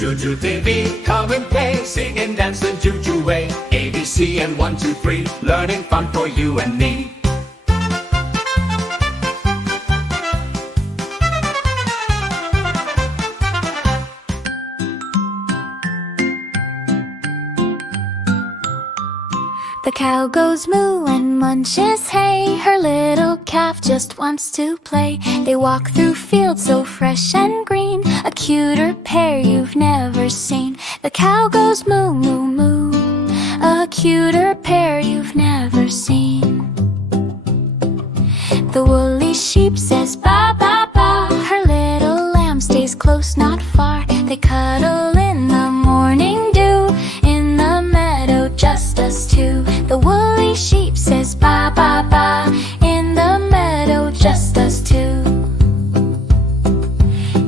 JuJu TV, come and play, sing and dance the JuJu way. ABC and 1, 2, 3, learning fun for you and me. The cow goes moo and munches hay. Her little calf just wants to play. They walk through fields so fresh and green, a cuter pair you've never seen. The cow goes moo, moo, moo, a cuter pair you've never seen. The woolly sheep says ba, ba, ba. Her little lamb stays close, not far. They cuddle in the morning dew, in the meadow, just us two. The woolly sheep says ba, ba, ba. In the meadow, just us two.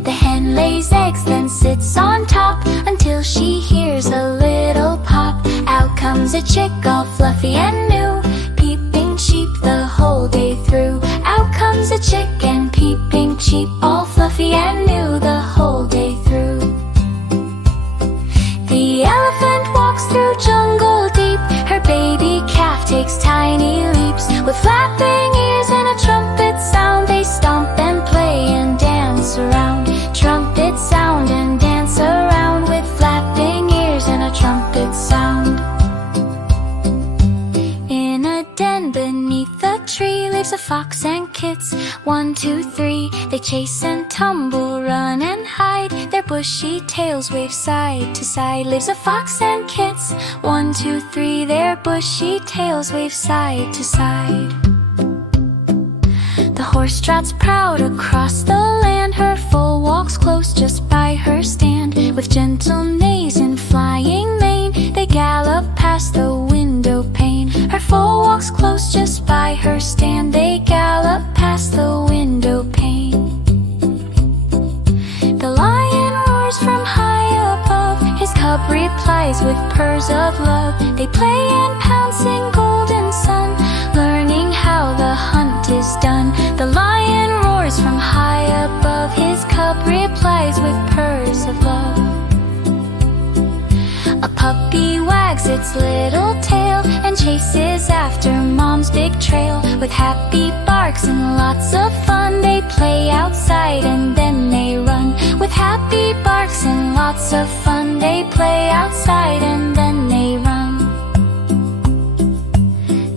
The hen lays eggs, then sits on top, until she hears a little pop. Out comes a chick all fluffy and new, peeping cheap the whole day through. Out comes a chick and peeping cheap, all fluffy and new the whole day through. The elephant walks through jungle deep. Her baby calf takes tiny leaps. With flapping ears and a trumpet sound, they stomp and play and dance around. Trumpet sound and dance around, with flapping ears and a trumpet sound. In a den beneath the tree lives a fox and kits. 1, 2, 3, they chase and tumble, run and hide. Their bushy tails wave side to side. Lives a fox and kits. 1, 2, 3, their bushy tails wave side to side. The horse trots proud across the land. Her foal walks close just by her stand. With gentle neighs and flying mane, they gallop past the window pane. Her foal walks close just by her stand. They gallop past the window pane. The lion roars from high above. His cub replies with purrs of love. They play and pounce in golden sun, learning how the hunt is done. The lion roars from high above. His cub replies with purrs of love. A puppy wags its little tail and chases after mom's big trail. With happy barks and lots of fun, they play outside and then they run. With happy barks and lots of fun, they play outside and then they run.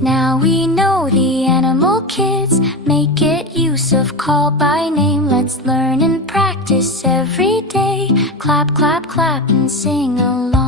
Now we know the animal kids make it use of call by name. Let's learn and practice every day. Clap, clap, clap and sing along.